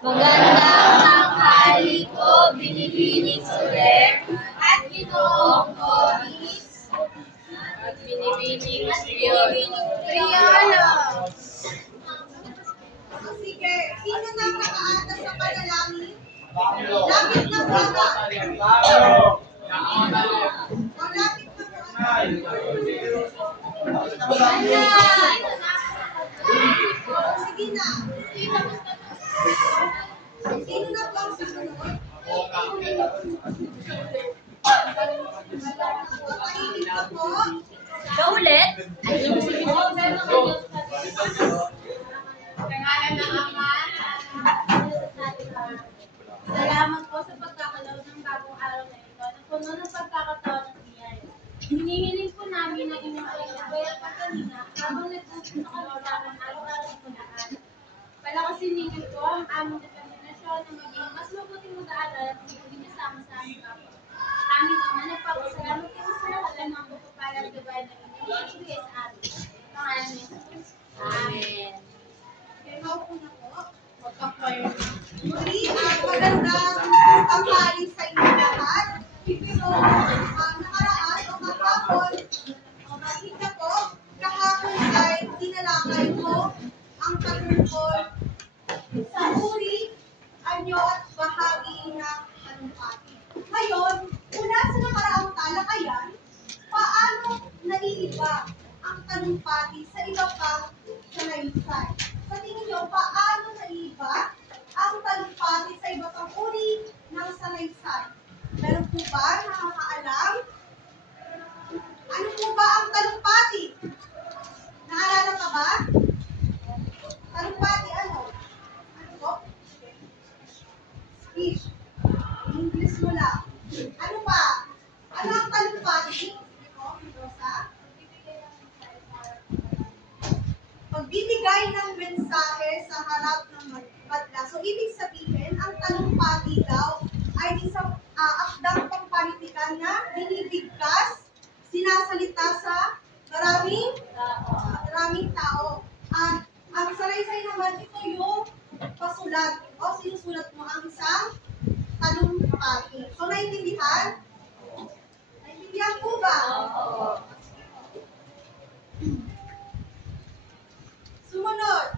Magandang tanghali po, binibining Soler at Ginoong Boris at binibining Triana. Sige, sino nang nakaatas sa panalangin? Lapit ng bata. O lapit ng bata. Sige na. Sino na po ang susunod? Pakinig ka po. Ikaw ulit? Pangalan ng Ama. Salamat po sa pagkakalaw ng bagong araw na ito. Napuno ng pagkakataon ng biyaya. Hinihiling po namin ang inyong kailangan at kanina habang nagpupunta kami sa amin araw-araw po lahat. Palakasin ninyo po ang aming determinasyon na maging mas mabuting mag-aaral at magiging kasama sa aming kapwa. Aming Ama, nagpapasalamat kayo sa lahat ng mga pagpapalang gabay na inyong ibigay sa amin. Pangalan ni Jesus. Amen. Kaya po na po. Magka-choir na. Muli, magandang tanghali sa inyo lahat. So, nakaraan o kahapon, makita ko, kahapon ay tinalakay ko ang patungkol sa uri, anyo at bahagi ng talumpati. Ngayon, una sa nakaraang talakayan, paano naiiba ang talumpati sa iba pang salaysay? Sa tingin nyo, paano naiiba ang talumpati sa iba pang uri ng salaysay? Meron po ba nakakaalam? Ano po ba ang talumpati? Naalala ka ba? Talumpati ano? Ano po? Fish. English mo lang. Ano pa? Ano ang talumpati? Rosa? Pagbibigay ng mensahe sa harap ng madla. So, ibig sabihin, ang talumpati daw ay isang akdang pampanitikan na binibigkas, sinasalita sa maraming tao. At ang salaysay naman, ito yung pasulat o sinusulat mo ang isang talumpati. So, naiintindihan? Naiintindihan po ba? Sumunod,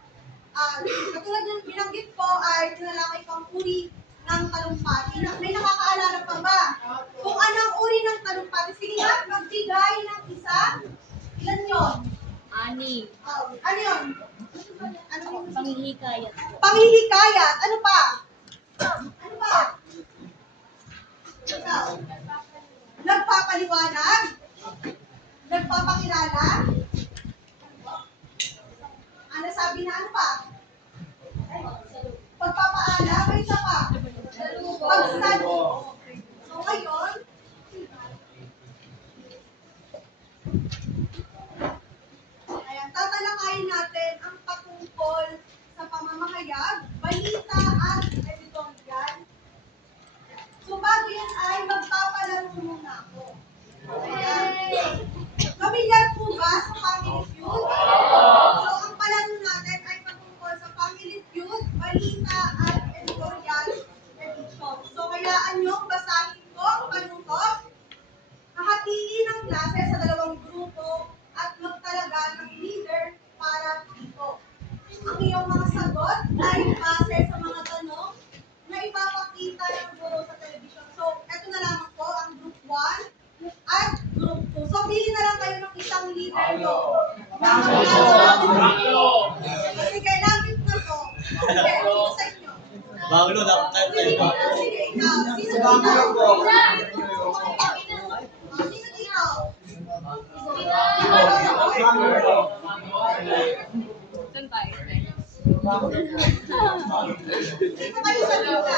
katulad ng binanggit ko ay tinalakay pang uri ng talumpati. May nakakaalala pa ba? Kung anong uri ng talumpati, sige nga, magbigay ng isa. Ilan yun? Ani. Ano yun? Ano yun? Panghihikayat. Panghihikayat. Ano pa? Ano pa? Ikaw. Nagpapaliwanag? Nagpapakilala? Ano sabi na ano pa? Pagpapaalam, may isa pa. Pagsalubo. So ngayon, ayan, tatalakayin natin ang patungkol sa pamamahayag, balita at editorial. So bago yan ay magpapalaro muna ako. Ayan. Familiar po ba sa Family Feud? So ang palaro natin ay patungkol sa Family Feud, balita at editorial edition. So hayaan nyo, basahin ko ang panutot. Hahatiin ang klase sa dalawang grupo at magtalaga ng leader para dito. Ang iyong mga sagot ay base sa mga tanong na ipapakita ng guro sa television. So, eto na lamang po ang group 1 at group 2. So, pili na lang kayo ng isang leader nyo. Kasi kailangan na po. Okay, sino sa inyo? Bago dapat tayo ba? Sige, ikaw. Sino dito? Sino dito? Saan tayo? Dito kayo sa luna.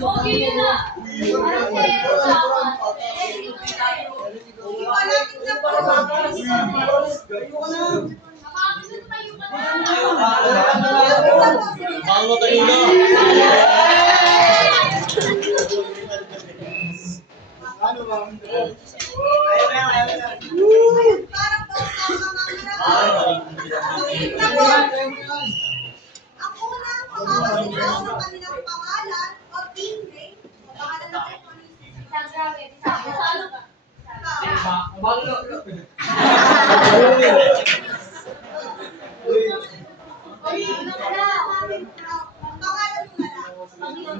Okay na. Iwalating na po. Bago tayo na. Para po sa mga Ay, ang unang makakasigaw ng kanilang pangalan o team name, o pangalan na kayo kung ano yung pangalan mo na lang. Sino?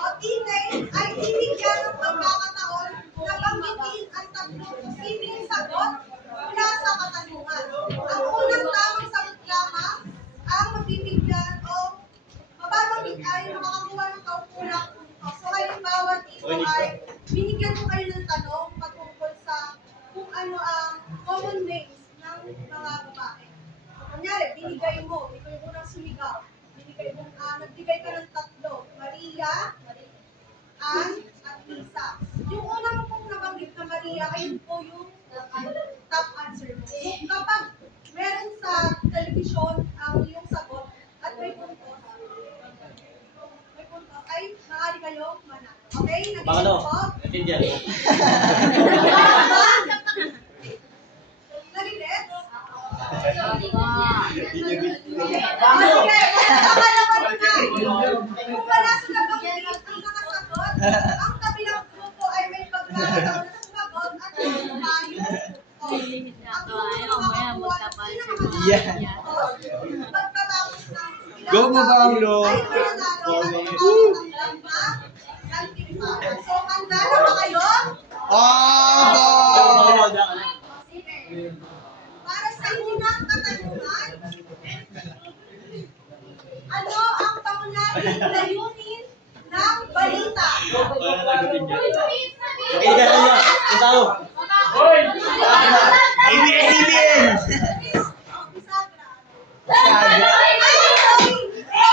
O teammate ay bibigyan ng pagkakataon na banggitin ang tatlong posibleng sagot mula sa katanungan. Ang unang tamang sagot lamang ang mabibigyan o mababanggit ay makakakuha ng kaukulang puntos. So halimbawa dito ay binigyan ko kayo ng tanong patungkol sa kung ano ang common names ng mga babae. Kunyari, binigay mo, ikaw yung unang sumigaw. Nagbigay ka ng tatlo, Maria, Ann, at Lisa. Yung una mo pong nabanggit na Maria, ayun po yung top answer mo. So, kapag meron sa television ang iyong sagot at may puntos, ay maaari kayo manalo. Okay? Bakalo. Nag-iisip po? Natindihan. Nag-iisip? Kung wala sa nabanggit ang nakasagot, ang kabilang grupo ay may pagkakataon na sumagot at tayo. Pagkatapos ng Go mo, Paulo! ay mananalo at makakawin ang lamba ng timpala. So, handa na ba kayo? Opo! Sige. Para sa unang katanungan, ano ang pangunahing layunin ng balita? Nakinig ka niya. Ang tao. ABS-CBN!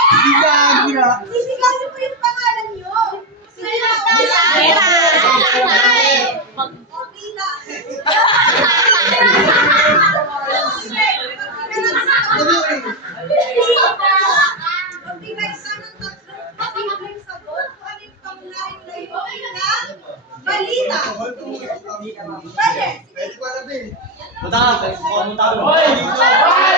Bisagra! Sisigasin ko yung pangalan nyo. Sila. O, Bila. Magbigay ka ng tatlong posibleng sagot kung ano yung pangunahing layunin ng balita. Pwede. Punta ka. Punta ka.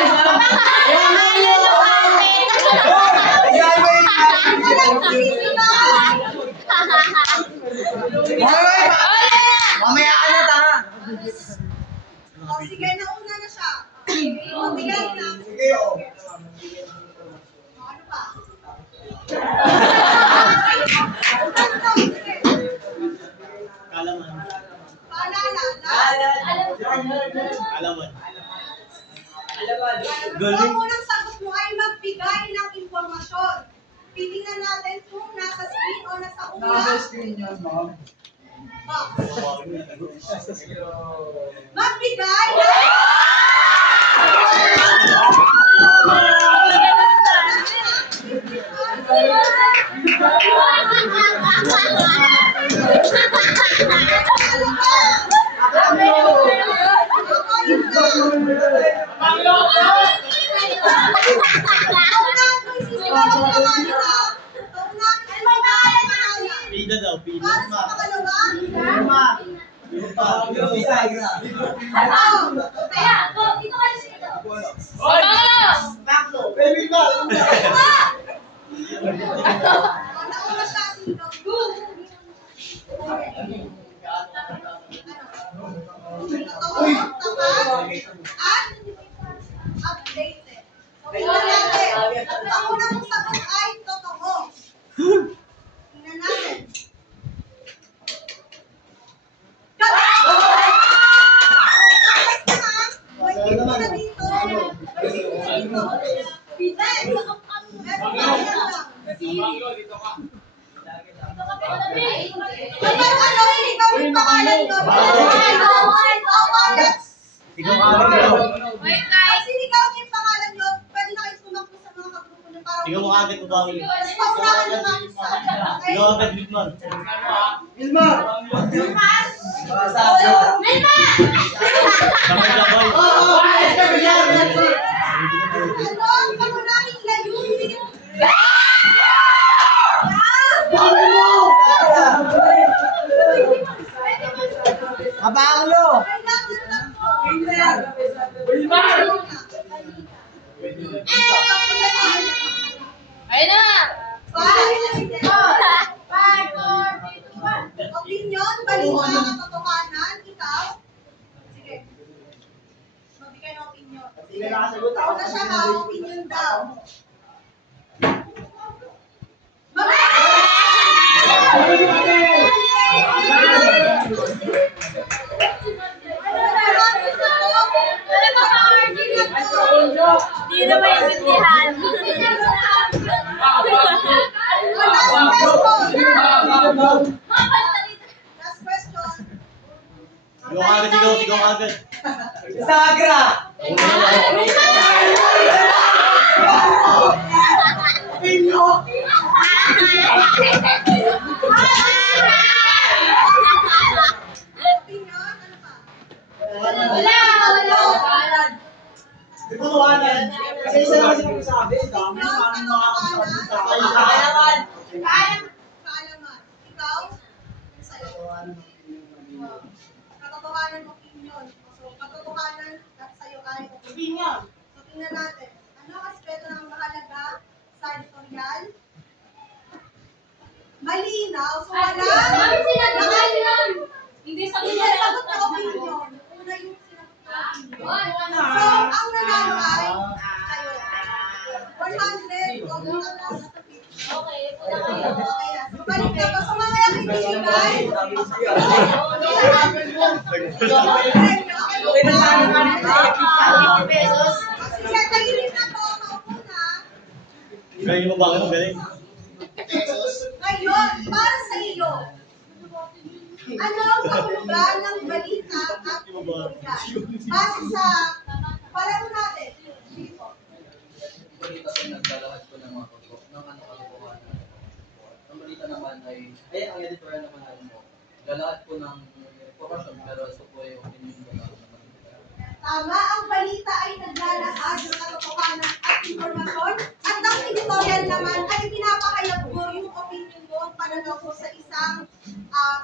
Mamaya ka na, tanga! O, sige, nauna na siya. O, bigay na. Sige, oh. O, ano pa? Ano daw? Sige. Kalaman. Paalala. Kalaman. Ang unang sagot mo ay magbigay ng impormasyon. Titingnan natin kung nasa screen o nasa Nasa una. screen yun, ma'am. Box. Magbigay ng... Pida daw. Pida. Para sa pangalawa, Bisagra! kaya, dito kayo sila. Baby ba? Nauna siya, sino? Totoo, tapat, at updated. Tingnan natin. Ang una mong sagot ay totoo. Tingnan natin. May tip na dito. May tip na dito. Next. Meron pa yan lang. Kapag ano, ikaw yung pangalan nyo. Ikaw ang agad. Pag sinigaw niyo yung pangalan nyo, pwede na kayo tumakbo sa mga kagrupo nyo para Ikaw ang agad mo ba? paunahan nyo nga isa. Okay? Ikaw agad, Bigman. Ilma! Sabay-sabay. Ano ang pangunahing sasagot ako. Una siya ha, opinion daw. Hindi na maintindihan. Last question. Sigaw agad, sigaw agad. Sagra! Pinyo! Opinion, ano pa? Di ba tuwanan? Kasi isa naman siya nagsasabi. Dami naman ang makakasabot sa akin. Kaya naman! Kaalaman. Ikaw? Sa'yo. Katotohanan, opinion. So, katotohanan at sa'yo ay opinion. So, tingnan natin. Ano ang aspeto ng mahalaga sa editorial? Malinaw. So, wala. Hindi sa Hindi ang sagot na opinion. Una yung sinagot na opinion. So, ang nanalo ay kayo. 100 o yung atas na 50. Okay, punta kayo. Okay na. So, balik na po. So, mga kaibigan. Sige, tahimik na po. Maupo na. Galing mo ba ako? Galing. Ngayon, para sa iyo, ano ang kahulugan ng balita at editorial? Base sa palaro natin. Sige po. Balita ko naglalakad ko ng mga tutok ng ano katotohanan. Ang balita naman ay ang editorial naman ay galakad ko ng informasyon pero ito po yung opinion ko lang naman. Tama, ang balita ay naglalahad ng katotohanan at informasyon at ang editorial naman ay pinapahayag mo yung opinion mo ang pananaw mo sa isang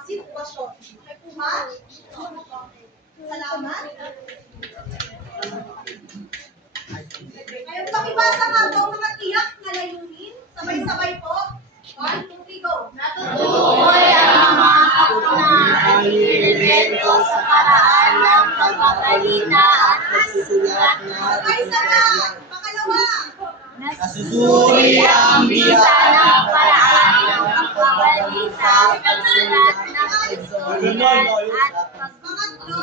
sitwasyon. Okay po ba? Okay. Salamat. Ngayon, pakibasa nga po ang mga tiyak na layunin. Sabay-sabay po. 1, 2, 3, go. Natutukoy ang mga kapunang elemento sa paraan ng pagbabalita at pagsusulat na Sabay-sabay. Pangalawa. Nasusuri ang bisa ng paraan ng pagbabalita, pagsulat ng editorial at Pangatlo.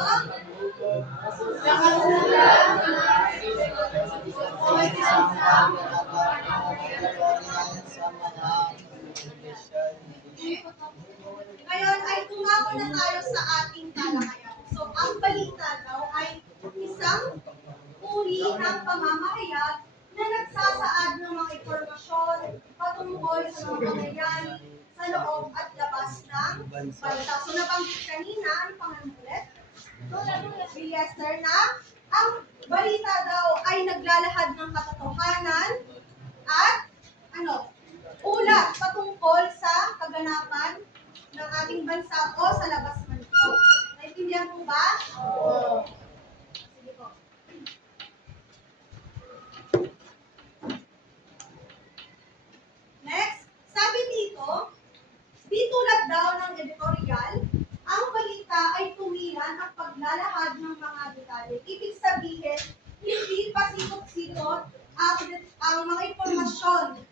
Ngayon ay tumako na tayo sa ating talakayan. So, ang balita daw ay isang uri ng pamamahayag na nagsasaad ng mga informasyon patungkol sa mga pangyayari sa loob at labas ng bansa. So, nabanggit kanina, ang pangalan ulit? Yes, na ang balita daw ay naglalahad ng katotohanan at ulat patungkol sa kaganapan ng ating bansa o sa labas man ito. Naintindihan po ba? Sige po. Next, sabi dito, di tulad daw ng editorial, ang balita ay tuwiran ang paglalahad ng mga detalye. Ibig sabihin, hindi pa sikot-sikot ang mga impormasyon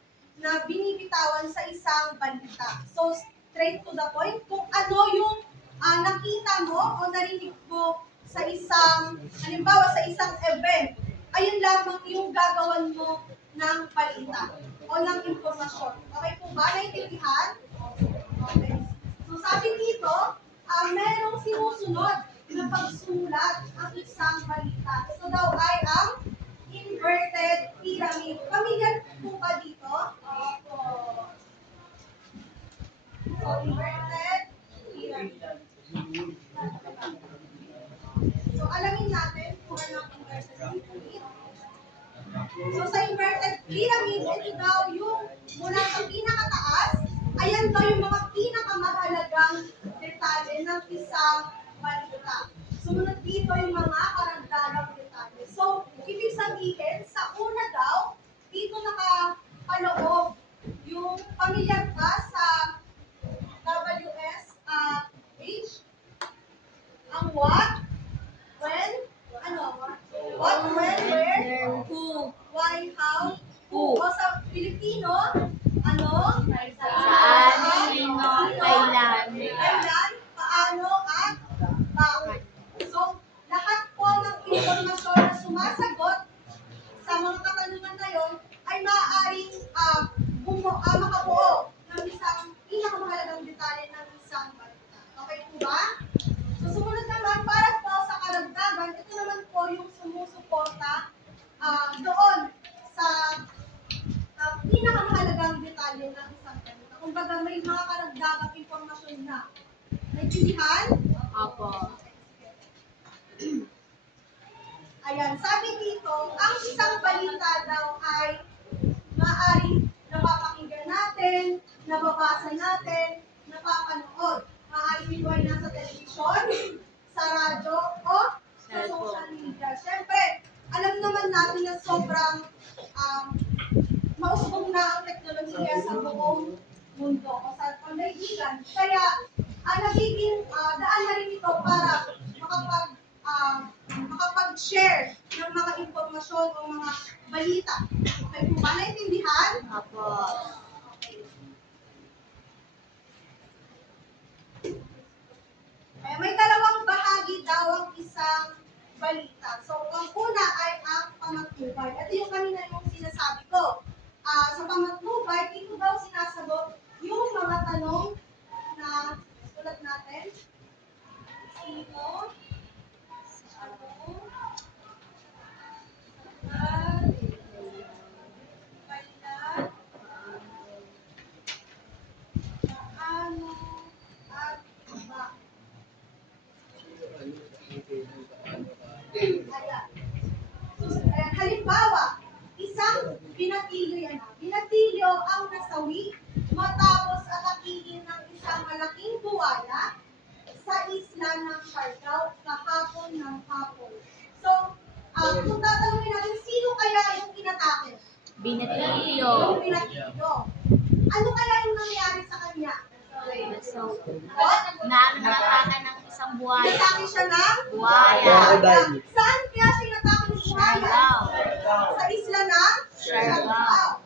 na binibitawan sa isang balita. So, straight to the point, kung ano yung nakita mo o narinig mo sa isang, halimbawa sa isang event, ayun lamang yung gagawan mo ng balita o ng impormasyon. Okay po ba? Naintindihan? Okay. So, sabi dito, merong sinusunod na pagsulat ang isang balita. Ito daw ay ang inverted pyramid. Pamilyar po ba dito? Opo. So, inverted pyramid. So, alamin natin kung ano ang inverted pyramid. So, sa inverted pyramid, ito daw yung mula sa pinakataas, ayan daw yung mga pinakamahalagang detalye ng isang balita. Sumunod dito yung mga karagdagang detalye. So, ibig sabihin, sa una daw, dito nakapaloob yung pamilyar ka sa WS H, ang what, when, what, when, where, pinakamahalagang detalye ng isang balita. Kumbaga may mga karagdagang impormasyon na. Naintindihan? Opo. Ayan, sabi dito, ang isang balita daw ay maaaring napapakinggan natin, nababasa natin, napapanood. Maaaring ito ay nasa telebisyon, sa radyo, o sa social media. Siyempre, alam naman natin na sobrang mausbong na ang teknolohiya sa buong mundo o sa pandaigdigan. Kaya, nagiging daan na rin ito para makapag-share ng mga impormasyon o mga balita. Okay po ba? Naintindihan? Opo. May dalawang bahagi daw ang isang balita. So, ang una ay ang pamatnubay. Ito yung kanina yung sinasabi ko. Sa pamatnubay, dito daw sinasagot yung mga tanong na ulat natin. Sino? Ano? Saan? Kailan? Paano? At bakit? Ayan, halimbawa, isang binatilyo ang nasawi matapos atakihin ng isang malaking buwaya sa isla ng Siargao kahapon ng hapon. So, kung tatanungin natin, sino kaya yung inatake? Binatilyo. Yung binatilyo. Ano kaya yung nangyari sa kanya? So, naatake ng isang buhaya. Inatake siya ng Buhaya. Saan kaya siya inatake ng buhaya? Siargao. Sa isla ng Siargao.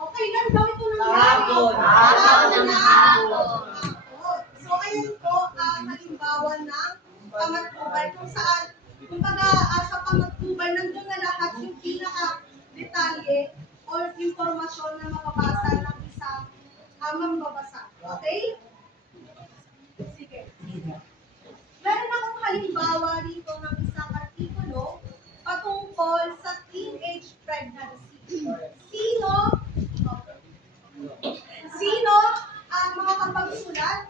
Okay, gan daw ito nangyari. Hapon ng hapon. So, ayun po ang halimbawa ng pamatubay kung saan, kumbaga sa pamatubay, nandun na lahat yung pinaka-detalye or impormasyon na mababasa ng isang mambabasa. Okay? Sige. Meron akong halimbawa dito ng isang artikulo patungkol sa teenage pregnancy. Sino ang mga kapagsulat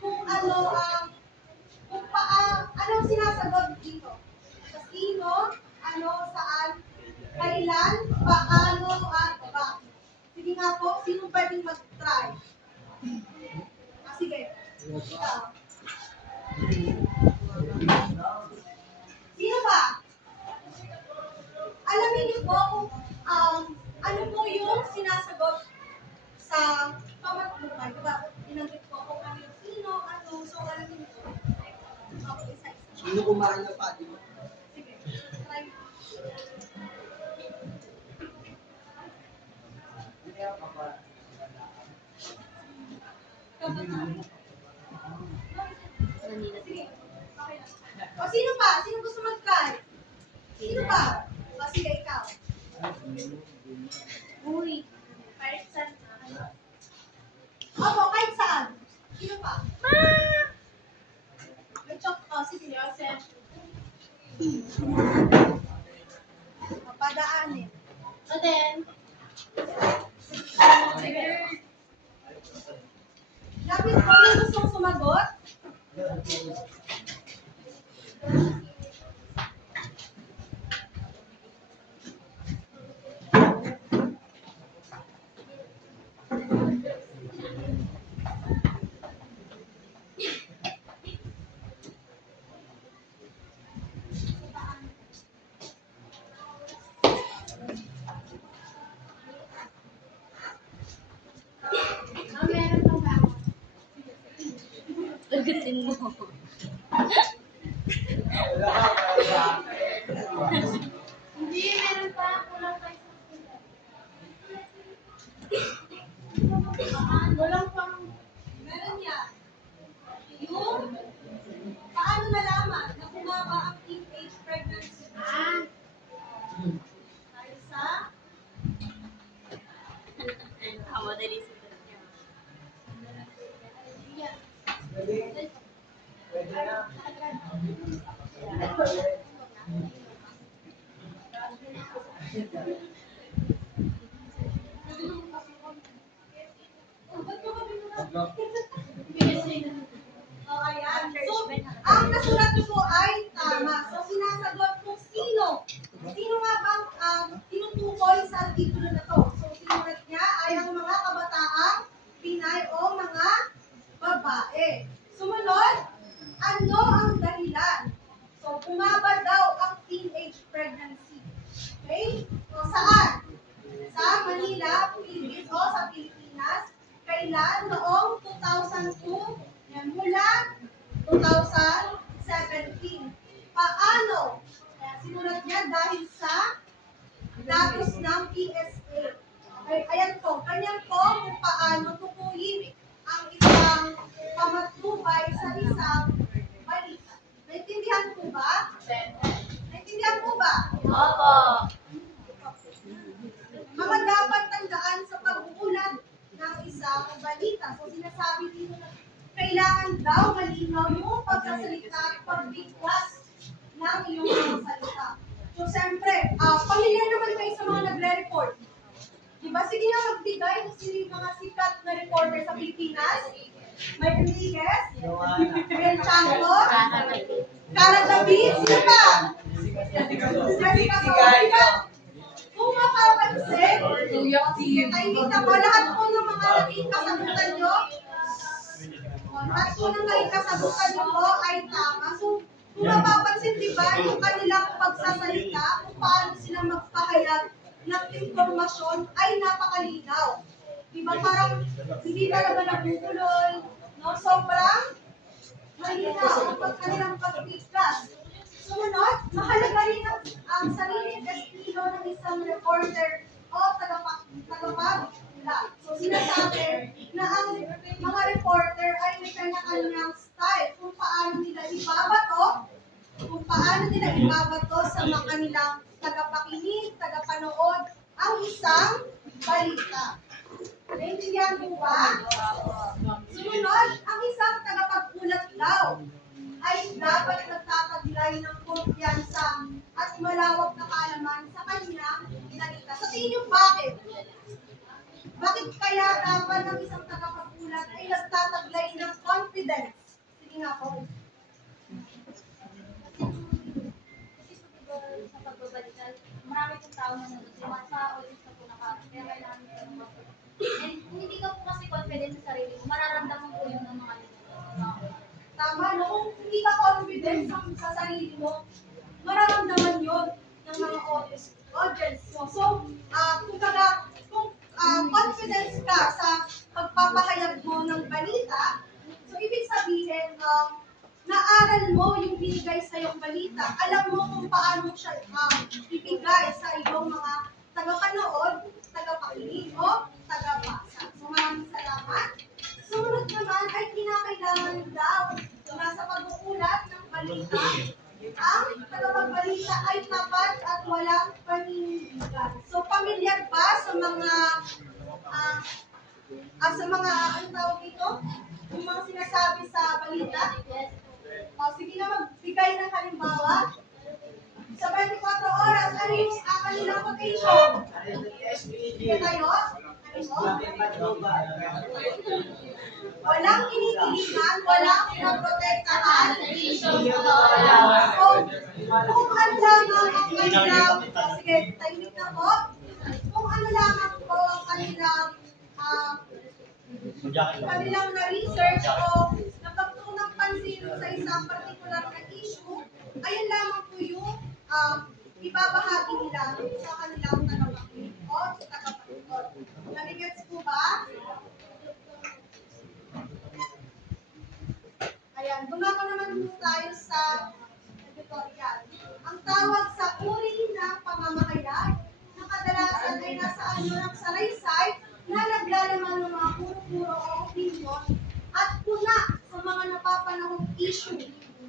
kung ano anong sinasagot dito? Sa sino, ano, saan, kailan, paano, at bakit. Sige nga po, sino pwedeng mag-try? Sige. Ikaw. Sino ba? Alamin niyo po kung ano po yung sinasagot sa pamatnubay. Diba? Inanggit ko kung ano yung sino, ano. So, alamin niyo po. Okay, isa-isa. Sino kumain ng pati mo? Sige. Try. Sige. Okay lang. O, sino pa? Sino gusto mag-try? Sino pa? O, sige, ikaw. Uy, kahit saan. Opo, kahit saan. Sino pa? May chok. O, sige. Padaanin. And then, Lapit ko yung gustong sumagot. meron pa ba? Ugutin mo. Hindi, meron pa. Kulang pa isang sila. Walang pang... Meron yan. Yung... Paano nalaman na bumaba ang teenage pregnancy? Dahil sa... Madali sa Yan. Pwede na. artikulo na to. So, sinulat niya ay ang mga kabataang Pinay o mga babae. Sumunod, ano ang dahilan? So, bumaba daw ang teenage pregnancy. Okay? So, saan? Sa Manila, Philippines o sa Pilipinas. Kailan? Noong 2002, yan, mula 2017. Paano? Kaya sinulat niya dahil sa datos ng PSA. Okay, ayan po. Ganyan po kung paano tukuyin ang isang pamatubay sa isang balita. Naintindihan po ba? Naintindihan po ba? Opo. Mga dapat tandaan sa pag-uulat ng isang balita. So, sinasabi dito na kailangan daw malinaw yung pagsasalita at pagbigkas ng iyong mga salita. So, siyempre, pamilyar naman kayo sa mga nagre-report. Diba? Sige nga magbigay kung sino yung mga sikat na reporter sa Pilipinas. Mike Enriquez, Mel Chanco, Cara David, sino ba? Jessica Sophia. Kung mapapansin, tahimik na po, lahat po ng mga naging kasagutan nyo, lahat po ng naging kasagutan nyo po ay tama. So, kung mapapansin, di ba, yung kanilang pagsasalita, kung paano sila magpahayag ng impormasyon ay napakalinaw. Di ba, parang hindi talaga nabubulol, no? Sobrang malinaw ang kanilang pagbigkas. Sumunod, mahalaga rin ang sariling estilo ng isang reporter o tagapagmula. So, sinasabi na ang mga reporter ay may kanya-kanyang style kung paano nila ibabato sa mga kanilang tagapakinig, tagapanood ang isang balita. Naintindihan mo ba? Sumunod, ang isang tagapag-ulat daw ay dapat nagtataglay ng kumpiyansa at malawak na kaalaman sa kanyang balita. Sa tingin niyo bakit? Bakit kaya dapat ang isang tagapag-ulat ay nagtataglay ng confidence? Sige nga po. Sa pagbabalita, marami pong tao na nanonood. Yung mga sa audience na po kaya kailangan nyo ng mga. And kung hindi ka po kasi confident sa sarili mo, mararamdaman po yun ng mga nanonood. Tama, no? Kung hindi ka confident sa sarili mo, mararamdaman yun ng mga audience mo. So, kung confidence ka sa pagpapahayag mo ng balita, so ibig sabihin, naaral mo yung binigay sa iyong balita. Alam mo kung paano siya ibigay sa iyong mga tagapanood, tagapakinig o tagabasa. So, maraming salamat. Sumunod naman ay kinakailangan daw na sa pag-uulat ng balita, ang tagapagbalita ay tapat at walang paninindigan. So, pamilyar ba sa mga ano tawag dito? Yung mga sinasabi sa balita? Sige na, magbigay ng halimbawa. Sa 24 oras, ano yung kanilang quotation? Sige tayo. Walang kinikilingan, walang pinaprotektahan. So, kung ano lamang ang kanilang, sige, tahimik na po. Kung ano lamang po ang kanilang na-research o napagtunang pansin sa isang particular na issue, ayun lamang po yung ibabahagi nila sa kanilang tagapakinig o tagapanood. Nabigets po ba? Ayan, gumako naman po tayo sa editorial. Ang tawag sa uri ng pamamahayag na kadalasan ay nasa anyo ng salaysay na naglalaman ng mga puro-puro o opinion at puna sa mga napapanahong issue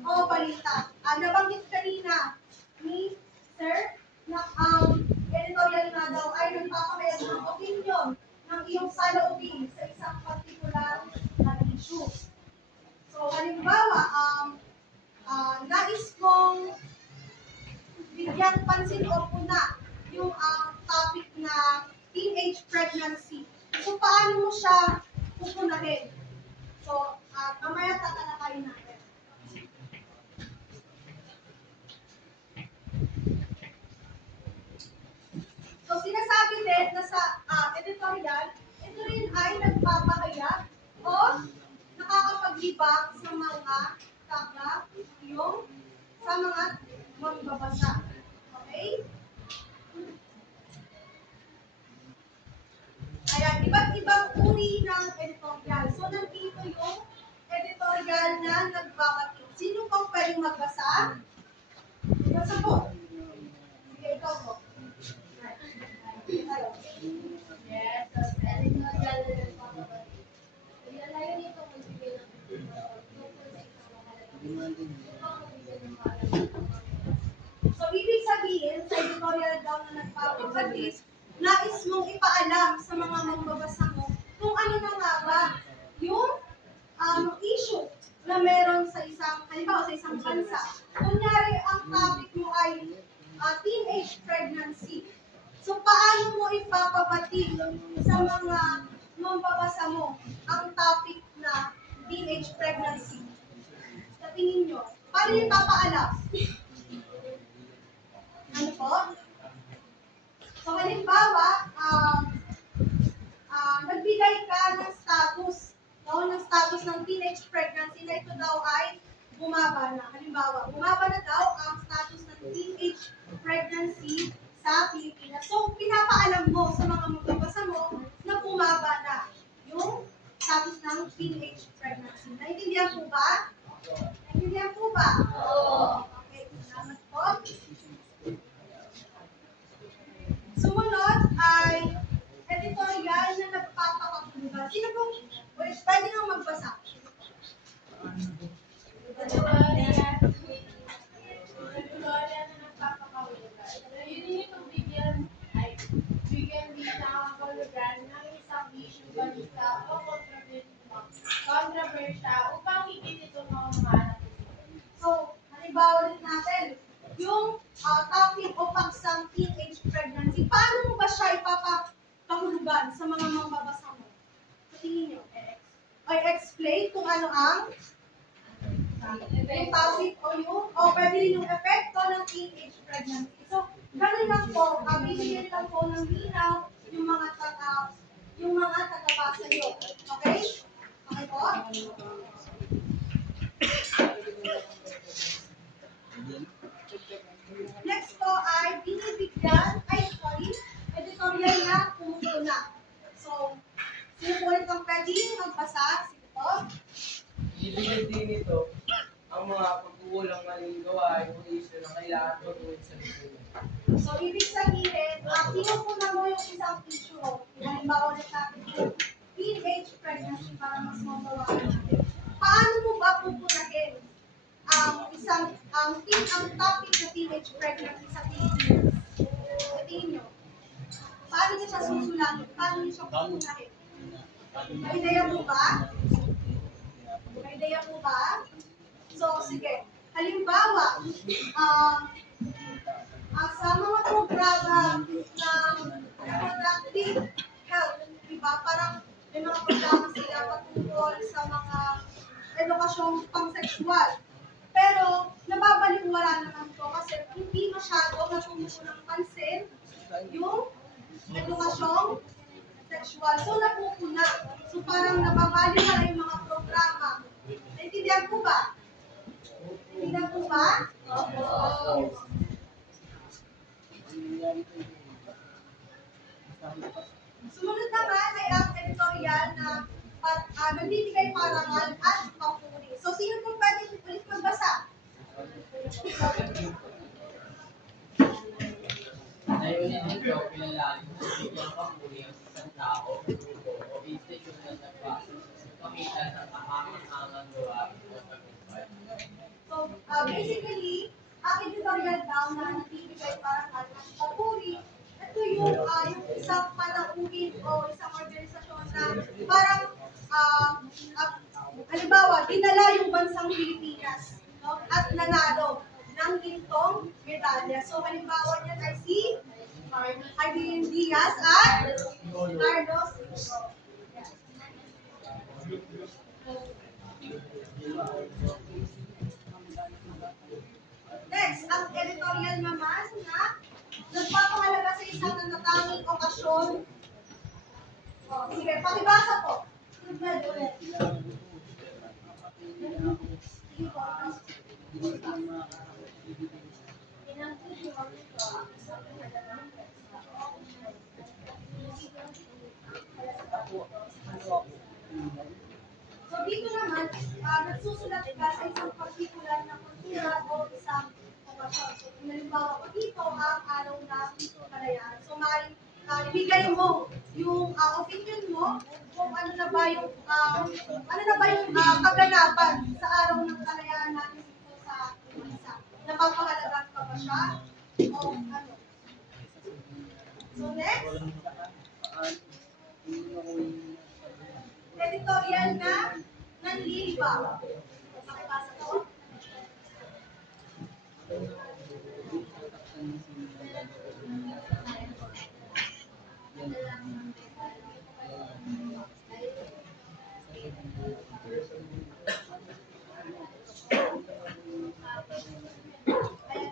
o balita. Nabanggit kanina ni Sir na ang editorial na daw ay nagpapahayag ng opinion ng iyong saloobin sa isang particular na issue. So, halimbawa, nais kong bigyan pansin o puna yung topic na teenage pregnancy. So, paano mo siya pupunahin? So, mamaya tatalakayin natin. So, sinasabi din na sa editorial, ito rin ay nagpapahayag o nakakapaglibang sa mga yung sa mga magbabasa. Okay? Ayan, iba't ibang uri ng editorial. So, nandito yung editorial na nagbabati. Sino pang pwedeng magbasa? Basa po. Sige, ikaw po. Tayo. Yes, so editorial na nagpapabati. Ilalayo nito kung sige ng tungkol sa isang mahalagang upang mabigyan ng mahalagang. So, ibig sabihin, sa editorial daw na nagpapabati, nais mong ipaalam sa mga magbabasa mo kung ano na nga ba yung issue na meron sa isang, halimbawa sa isang bansa. Kunyari, ang topic mo ay teenage pregnancy. So, paano mo ipapabati sa mga mambabasa mo ang topic na teenage pregnancy? Sa tingin nyo, paano yung papaalam? Ano po? So, halimbawa, nagbigay ka ng status, no, ng status ng teenage pregnancy na ito daw ay bumaba na. Halimbawa, bumaba na daw ang status ng teenage pregnancy sa Pilipinas. So, pinapaalam mo sa mga magbabasa mo na bumaba na yung status ng teenage pregnancy. Naintindihan po ba? Naintindihan po ba? Oo. Okay, salamat po. Sumunod ay editorial na nagpapakatulugan. Sino po? Pwede nang magbasa. Editorial na nagpapakahulugan. Layunin nitong bigyan din ng kahulugan ng isang issue, balita o kontrobersya upang higit itong mga So, halimbawa ulit natin, yung topic o paksang teenage pregnancy, paano mo ba siya ipapakahulugan sa mga mambabasa mo? Sa tingin nyo? Ay explain kung ano ang yung topic o pwede rin yung epekto ng teenage pregnancy. So, ganun lang po, bibigyan lang po ng linaw yung mga tagabasa nyo. Okay? Okay po? Next po ay editorial na pumupuna. So, sino po ulit ang pwedeng magbasa? Sige po. Ibigay din ito ang mga pagkukulang maling gawain o isyo na kailangan tutuwid sa lipunan. So, ibig sabihin, pinupuna mo yung isang issue. Halimbawa ulit natin yung teenage pregnancy para mas mabawasan natin. Paano mo ba pupunahin ang topic na teenage pregnancy sa Pilipinas? Sa tingin nyo? Paano niya siya susulatin? Paano niya siya pupunahin? May ideya po ba? May ideya po ba? So, sige. Halimbawa, sa mga programa ng reproductive health, diba? Parang may mga programa sila patungkol sa mga edukasyong pang-sexual. Pero, nababaliwala naman to kasi hindi masyado natumuto ng pansin yung edukasyong sexual. So, napupuna. So, parang nababaliwala yung mga programa. Naintindihan po ba? Naintindihan po ba? Oo. Sumunod naman ay ang editorial na nagbibigay parangal at papuri. So, sino pong pwede ulit magbasa? Layunin nito, pinalalim sa bigyan papuri ang isang tao, grupo, o institusyon na nagbasa sa pamitan ng kahangang-hangang gawain o tagumpay. So, basically, ang editorial daw na nagbibigay parangal at papuri, ito yung isang panauhin o isang organisasyon na parang halimbawa, dinala yung bansang Pilipinas, no? At nanalo ng gintong medalya. So, halimbawa niyan ay si Arlene Diaz at Carlos Igo. Next, ang editorial naman na nagpapahalaga sa isang natatanging okasyon. O, sige, pakibasa po. Tignan ulit. Sige po. So dito naman, nagsusulat ka sa isang particular na kultura o isang okasyon. So kung halimbawa po dito ang araw ng kalayaan. So ibigay mo yung opinion mo kung ano na ba yung kaganapan sa araw ng kalayaan natin dito sa bansa. Napapahalagan pa ba siya? O ano? So next, editorial na nanlilibaw. Pakibasa ko.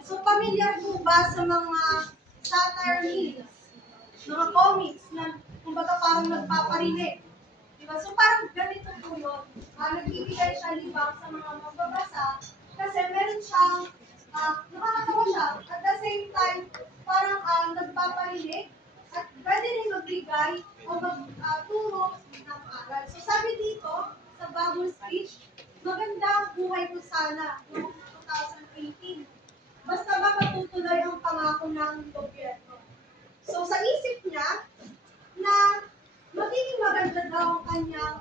So, familiar po ba sa mga satire memes, mga comics na kumbaga parang nagpaparinig? Diba? So, parang ganito po yun. Nagbibigay siya libang sa mga magbabasa kasi meron siyang, nakakatawa siya. At the same time, parang nagpaparinig at pwede rin magbigay o magturo ng aral. So, sabi dito, sa bagong speech, maganda ang buhay ko sana noong 2018. Basta ba matutuloy ang pangako ng gobyerno? So, sa isip niya, na magiging maganda daw ang kanyang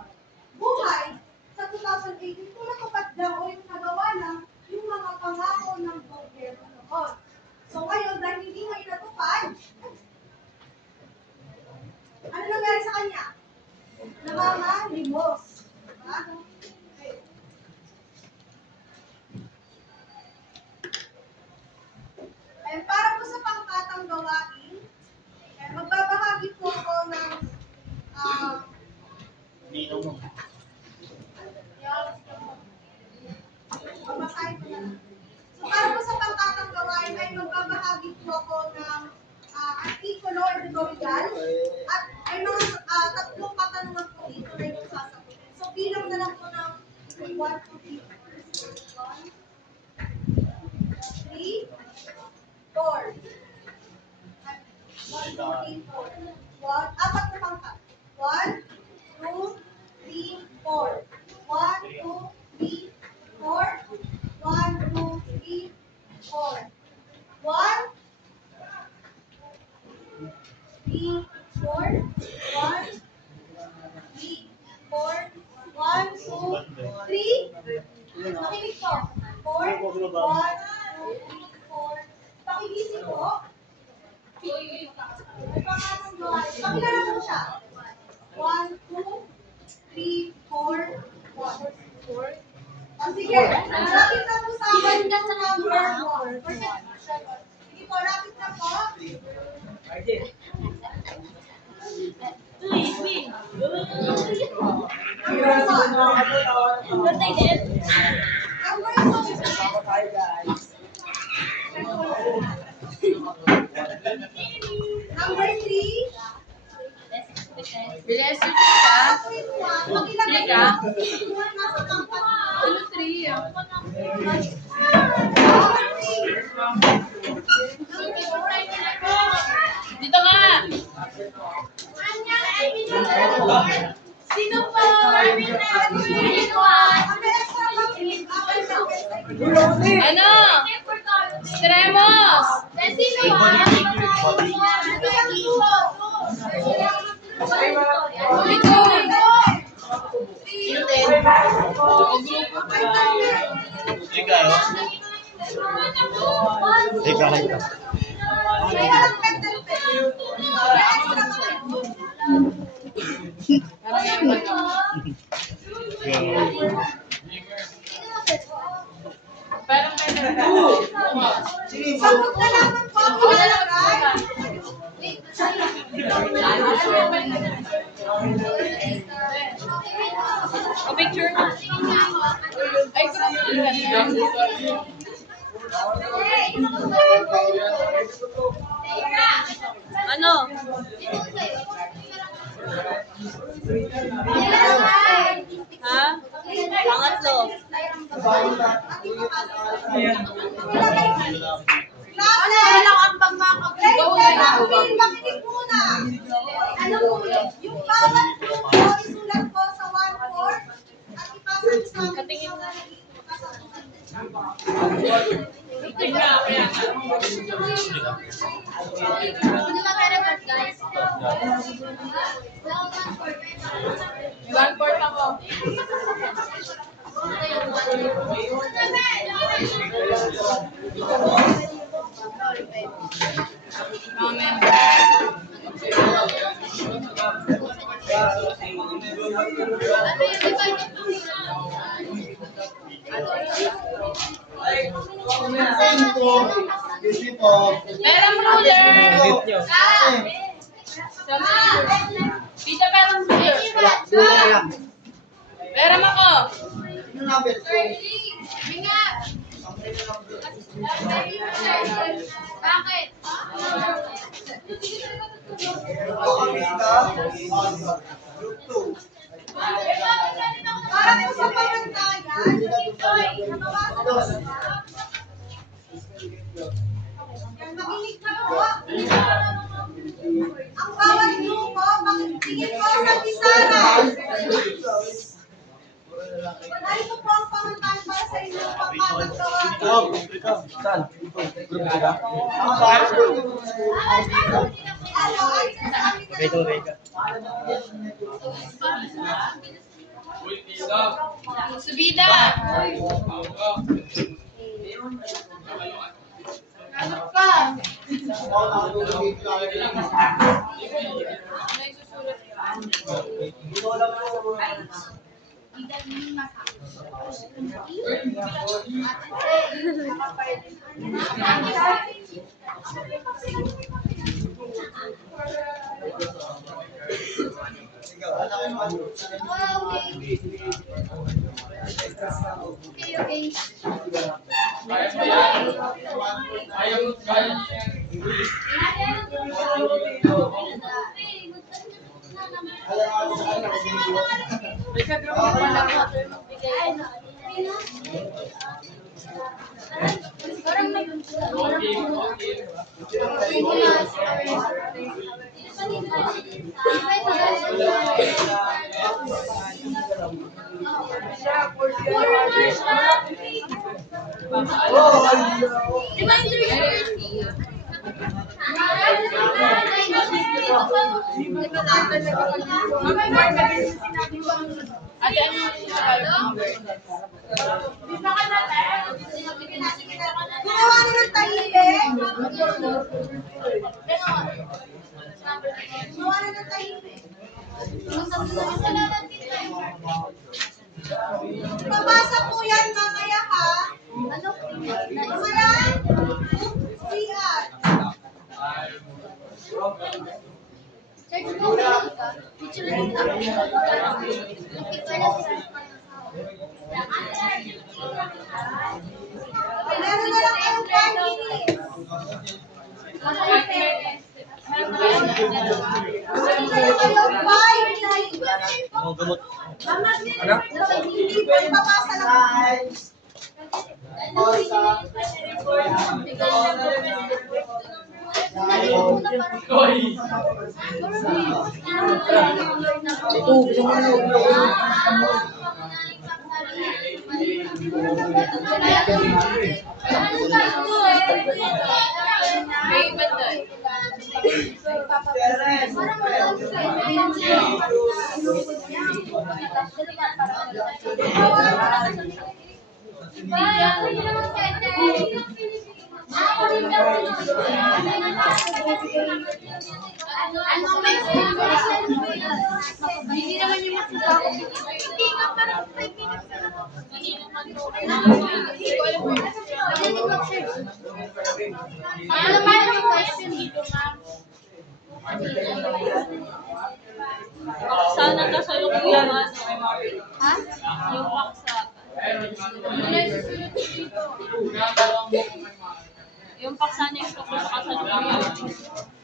buhay sa 2018 kung natupad daw o yung nagawa lang yung mga pangako ng gobyerno noon. So, ngayon, dahil hindi ngayon natupad, ano nangyari sa kanya? Namamalimos. Diba? Okay. And para po sa pangkatang gawain, magbabahagi po ako ng babasahin ko na lang. So para po sa pangkatang gawain ay magbabahagi po ako ng artikulo editorial at may mga tatlong katanungan po dito na yung sasagutin. So bilang na lang po ng 1, 2, 3, 4. 1, 2, 3, 4. Apat na pangkat. 1, 2, 3, 4. 1, 2, 3, 4. 1, 2, 3, 4. 1, 3, 4. 1, 3, 4. 1, 2, 3. Makinig po. 4. 1, 2, 3, 4. Pakigising po. May pangatang gawain. Pakilala mo siya. 1, 2, 3, 4, 1. O sige, rapid na po sa akin ng number 1. Sige po, rapid na po. Number 3. Bilis yung ka. Pakilala Teka. mo. Nasa pangkat. Ano 3 ah? Dito nga. Sino pa? Ano? Tremos. Sino pa? Ito. Ikaw. Ikaw. Parang Sagot na naman po ako nalagay. O picture na. Ay, Ano? Ha? Pangatlo. Klase! Grade 10, makinig muna. Ano po yun? Yung bawat grupo, isulat po sa 1/4 at ipasok sa katingin na Merong ruler! Pita merong ruler. Meron ako. Bakit? para po sa pamantayan, makinig na po. Ang bawat grupo, makinig po sa pisara. Narito po ang pamantayan para sa inyong pagkakatawa. Ano ay sinasabi ka? Subida! Ano pa? Ate, ano Ginawa niyo ng tahimik. Ginawa niyo ng tahimik. Pabasa po yan mamaya ha. Mamaya? Uwian. Meron na lang kayong 5 minutes. Hindi pa ipapasa lang. Hindi naman yung masasabi. Hindi nga, parang 5 minutes na lang. Hindi ko alam mo. Paano yung question dito, ma'am? Sana kasalukuyan ano. Ha? Yung paksa. Yung paksa niya yung kasalukuyan.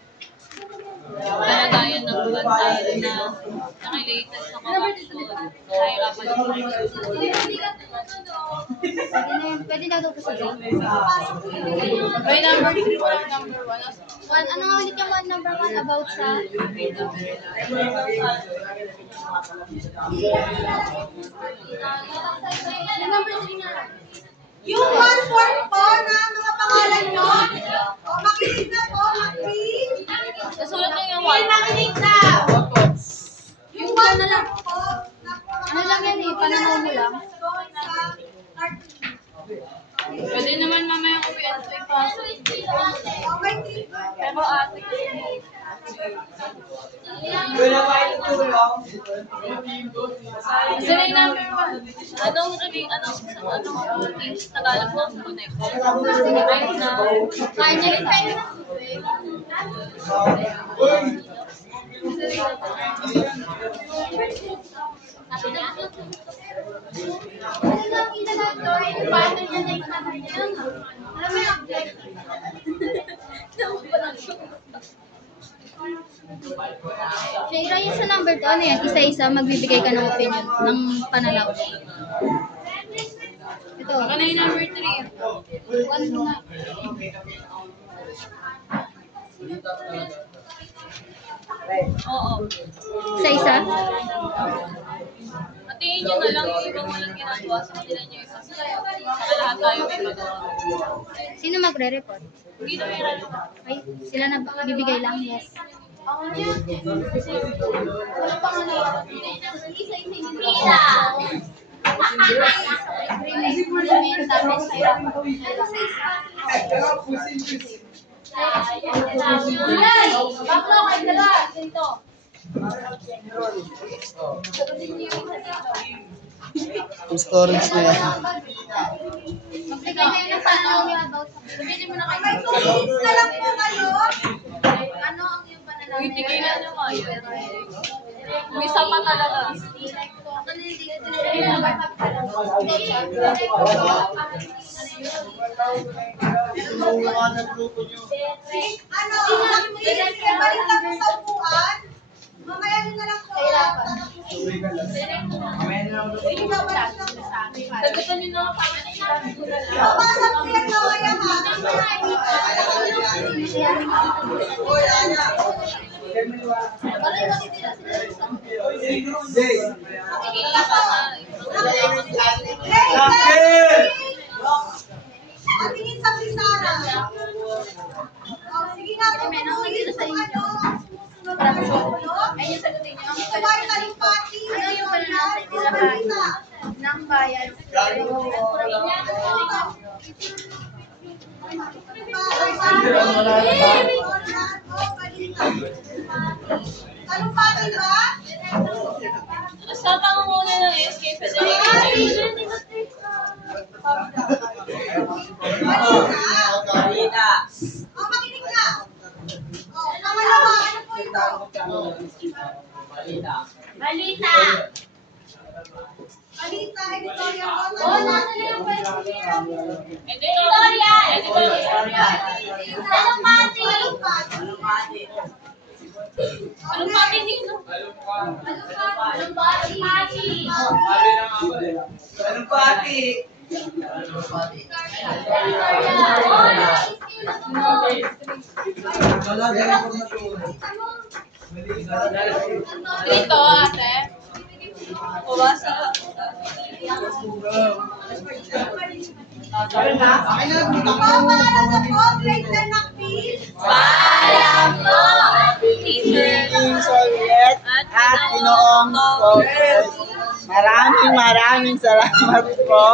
na nakalated sa corruption. Nahirapan yung Pwede na daw po sa grade. May number 3 walang number 1. Ano nga ulit yung number 1 about sa... Number 3 nga. Yung 1/4 po na mga pangalan nyo, o makinig na po, makinig. Nasulat na yung Makinig na. Yung 1 na lang po, na Ano lang yan eh, pananaw mo lang. Pwede naman mamaya ko yan sa ipasok. Okay, Pero ate, Wala pa yung tulong. sila yung number 1. Anong English Tagalog mo sa connect? Ayun na. Kaya niya rin kayo na. Ano lang ginagawa yung paano niya na ipaano niya. Alam mo yung objective. Shaira, yun sa number 2, ano yan? Isa-isa, magbibigay ka ng opinion, ng pananaw. Ito. Baka na yung number 3. One na. Oo. Isa-isa? Patingin nyo na lang yung ibang walang ginagawa sa kanila nyo ipasaya. Para lahat tayo may magawa. Sino magre-report? Hindi na may ralo. Ay, sila na bibigay lang? Yes. Yung storage na yan. Magbigay kayo ng pananaw niyo about sa... may 2 minutes na lang po kayo. Ano ang iyong pananaw Uy, tigilan nyo nga yun. May isa pa talaga. Ano, makinig, balik lang po sa upuan. Mamaya nyo na lang po. Ikaw, balik lang po. Sagutan nyo na ako. Papasok po yan mamaya ha. At tingin sa Prisara. Sige nga po, pinulit kung ano ang sumusunod na versikulo. Ayun yung sagutin niyo. Ito ay talimpati. Ano yung pananaw sa sila ng bayan? Talumpati ba? Sa pangunguna ng SK Federation. Balita. Makinig na. Pangalawa, ano po ito? Balita. Balita, editorial ko. Nasa na yung question? Editorial. Talumpati. Talumpati. Anong pati dito? Talumpati. Anong pati? Dito, ate. O basa. Pangalan na po, grade 10 na quiz. Paalam po, teacher. Soviet at Ginoong Soviet. Maraming salamat po.